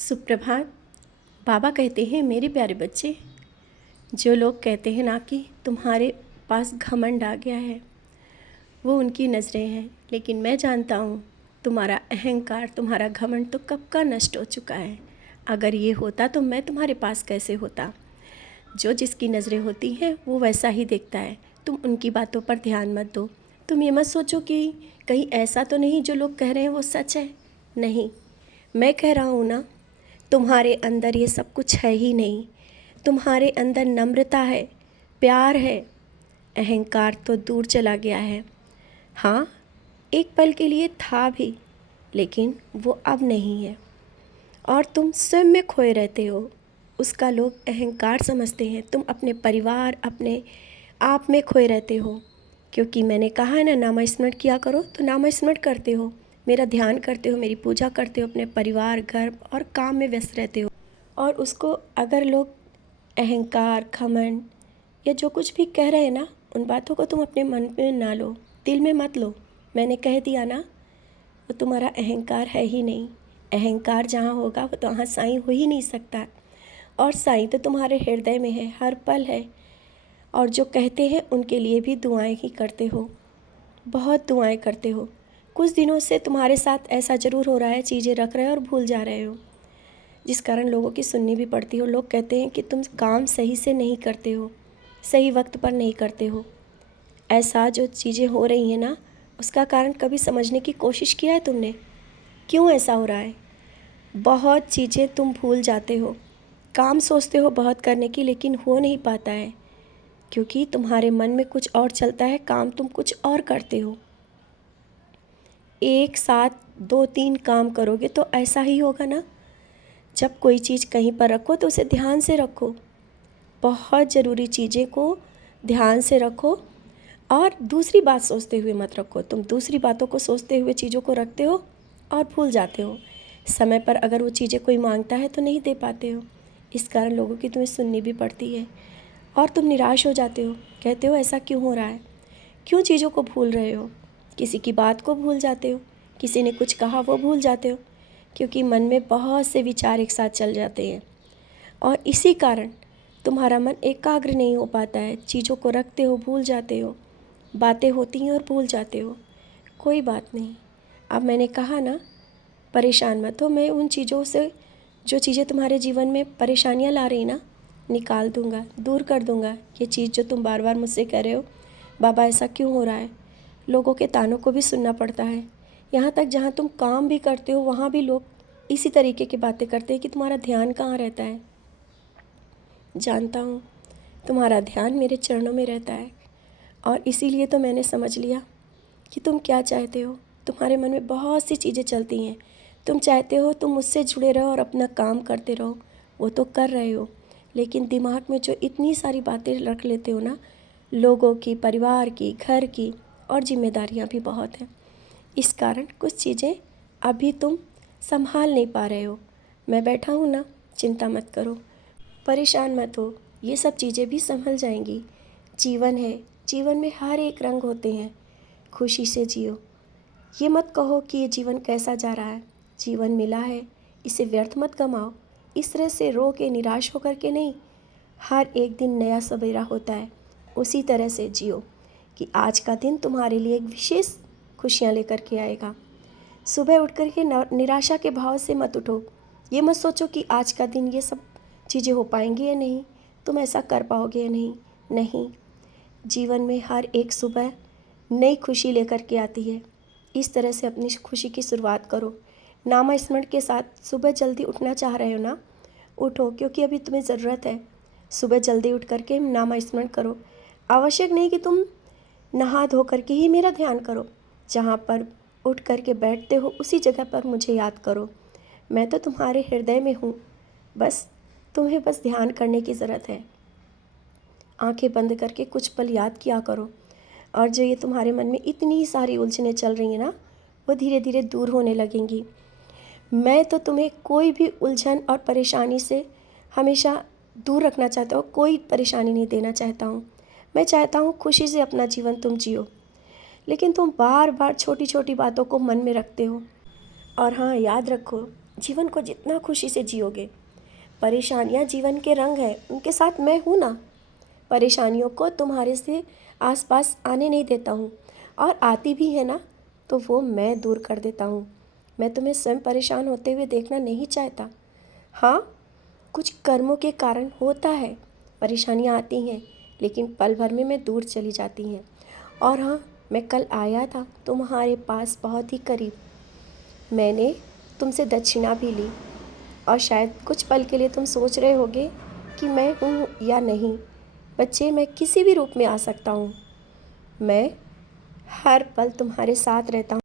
सुप्रभात। बाबा कहते हैं, मेरे प्यारे बच्चे, जो लोग कहते हैं ना कि तुम्हारे पास घमंड आ गया है, वो उनकी नज़रें हैं, लेकिन मैं जानता हूँ तुम्हारा अहंकार, तुम्हारा घमंड तो कब का नष्ट हो चुका है। अगर ये होता तो मैं तुम्हारे पास कैसे होता। जो जिसकी नज़रें होती हैं वो वैसा ही देखता है। तुम उनकी बातों पर ध्यान मत दो। तुम ये मत सोचो कि कहीं ऐसा तो नहीं जो लोग कह रहे हैं वो सच है। नहीं, मैं कह रहा हूँ ना, तुम्हारे अंदर ये सब कुछ है ही नहीं। तुम्हारे अंदर नम्रता है, प्यार है, अहंकार तो दूर चला गया है। हाँ, एक पल के लिए था भी, लेकिन वो अब नहीं है और तुम स्वयं में खोए रहते हो। उसका लोग अहंकार समझते हैं। तुम अपने परिवार, अपने आप में खोए रहते हो। क्योंकि मैंने कहा है ना, नामस्मरण किया करो, तो नामस्मरण करते हो, मेरा ध्यान करते हो, मेरी पूजा करते हो, अपने परिवार, घर और काम में व्यस्त रहते हो। और उसको अगर लोग अहंकार, घमंड या जो कुछ भी कह रहे हैं ना, उन बातों को तुम अपने मन में ना लो, दिल में मत लो। मैंने कह दिया ना, वो तुम्हारा अहंकार है ही नहीं। अहंकार जहाँ होगा वो तो वहाँ साईं हो ही नहीं सकता। और साईं तो तुम्हारे हृदय में है, हर पल है। और जो कहते हैं उनके लिए भी दुआएं ही करते हो, बहुत दुआएं करते हो। कुछ दिनों से तुम्हारे साथ ऐसा ज़रूर हो रहा है, चीज़ें रख रहे हो और भूल जा रहे हो, जिस कारण लोगों की सुननी भी पड़ती हो। लोग कहते हैं कि तुम काम सही से नहीं करते हो, सही वक्त पर नहीं करते हो। ऐसा जो चीज़ें हो रही हैं ना, उसका कारण कभी समझने की कोशिश किया है तुमने? क्यों ऐसा हो रहा है? बहुत चीज़ें तुम भूल जाते हो। काम सोचते हो बहुत करने की, लेकिन हो नहीं पाता है, क्योंकि तुम्हारे मन में कुछ और चलता है, काम तुम कुछ और करते हो। एक साथ 2-3 काम करोगे तो ऐसा ही होगा ना। जब कोई चीज़ कहीं पर रखो तो उसे ध्यान से रखो। बहुत ज़रूरी चीज़ें को ध्यान से रखो और दूसरी बात सोचते हुए मत रखो। तुम दूसरी बातों को सोचते हुए चीज़ों को रखते हो और भूल जाते हो। समय पर अगर वो चीज़ें कोई मांगता है तो नहीं दे पाते हो। इस कारण लोगों की तुम्हें सुननी भी पड़ती है और तुम निराश हो जाते हो। कहते हो ऐसा क्यों हो रहा है, क्यों चीज़ों को भूल रहे हो, किसी की बात को भूल जाते हो, किसी ने कुछ कहा वो भूल जाते हो, क्योंकि मन में बहुत से विचार एक साथ चल जाते हैं और इसी कारण तुम्हारा मन एकाग्र नहीं हो पाता है। चीज़ों को रखते हो, भूल जाते हो, बातें होती हैं और भूल जाते हो। कोई बात नहीं। अब मैंने कहा ना, परेशान मत हो। मैं उन चीज़ों से, जो चीज़ें तुम्हारे जीवन में परेशानियां ला रही ना, निकाल दूंगा, दूर कर दूंगा। ये चीज़ जो तुम बार बार मुझसे कह रहे हो, बाबा ऐसा क्यों हो रहा है, लोगों के तानों को भी सुनना पड़ता है। यहाँ तक जहाँ तुम काम भी करते हो वहाँ भी लोग इसी तरीके की बातें करते हैं कि तुम्हारा ध्यान कहाँ रहता है। जानता हूँ तुम्हारा ध्यान मेरे चरणों में रहता है और इसीलिए तो मैंने समझ लिया कि तुम क्या चाहते हो। तुम्हारे मन में बहुत सी चीज़ें चलती हैं। तुम चाहते हो तुम मुझसे जुड़े रहो और अपना काम करते रहो, वो तो कर रहे हो, लेकिन दिमाग में जो इतनी सारी बातें रख लेते हो ना, लोगों की, परिवार की, घर की, और जिम्मेदारियां भी बहुत हैं। इस कारण कुछ चीज़ें अभी तुम संभाल नहीं पा रहे हो। मैं बैठा हूँ ना, चिंता मत करो, परेशान मत हो, ये सब चीज़ें भी संभल जाएंगी। जीवन है, जीवन में हर एक रंग होते हैं। खुशी से जियो। ये मत कहो कि ये जीवन कैसा जा रहा है। जीवन मिला है, इसे व्यर्थ मत गमाओ। इस तरह से रो के, निराश होकर के नहीं। हर एक दिन नया सवेरा होता है, उसी तरह से जियो कि आज का दिन तुम्हारे लिए एक विशेष खुशियाँ लेकर के आएगा। सुबह उठ कर के निराशा के भाव से मत उठो। ये मत सोचो कि आज का दिन ये सब चीज़ें हो पाएंगी या नहीं, तुम ऐसा कर पाओगे या नहीं। नहीं, जीवन में हर एक सुबह नई खुशी लेकर के आती है। इस तरह से अपनी खुशी की शुरुआत करो। नाम स्मरण के साथ सुबह जल्दी उठना चाह रहे हो ना, उठो, क्योंकि अभी तुम्हें ज़रूरत है। सुबह जल्दी उठ करके नाम स्मरण करो। आवश्यक नहीं कि तुम नहा धो करके ही मेरा ध्यान करो। जहाँ पर उठ करके बैठते हो उसी जगह पर मुझे याद करो। मैं तो तुम्हारे हृदय में हूँ। बस तुम्हें बस ध्यान करने की ज़रूरत है। आंखें बंद करके कुछ पल याद किया करो और जो ये तुम्हारे मन में इतनी सारी उलझनें चल रही हैं ना, वो धीरे धीरे दूर होने लगेंगी। मैं तो तुम्हें कोई भी उलझन और परेशानी से हमेशा दूर रखना चाहता हूँ, कोई परेशानी नहीं देना चाहता हूँ। मैं चाहता हूँ खुशी से अपना जीवन तुम जियो, लेकिन तुम बार बार छोटी छोटी बातों को मन में रखते हो। और हाँ, याद रखो, जीवन को जितना खुशी से जियोगे। परेशानियाँ जीवन के रंग हैं, उनके साथ मैं हूँ ना। परेशानियों को तुम्हारे से आसपास आने नहीं देता हूँ, और आती भी है ना तो वो मैं दूर कर देता हूँ। मैं तुम्हें स्वयं परेशान होते हुए देखना नहीं चाहता। हाँ, कुछ कर्मों के कारण होता है, परेशानियाँ आती हैं, लेकिन पल भर में मैं दूर चली जाती हैं। और हाँ, मैं कल आया था तुम्हारे पास बहुत ही करीब। मैंने तुमसे दक्षिणा भी ली, और शायद कुछ पल के लिए तुम सोच रहे होगे कि मैं हूँ या नहीं। बच्चे, मैं किसी भी रूप में आ सकता हूँ। मैं हर पल तुम्हारे साथ रहता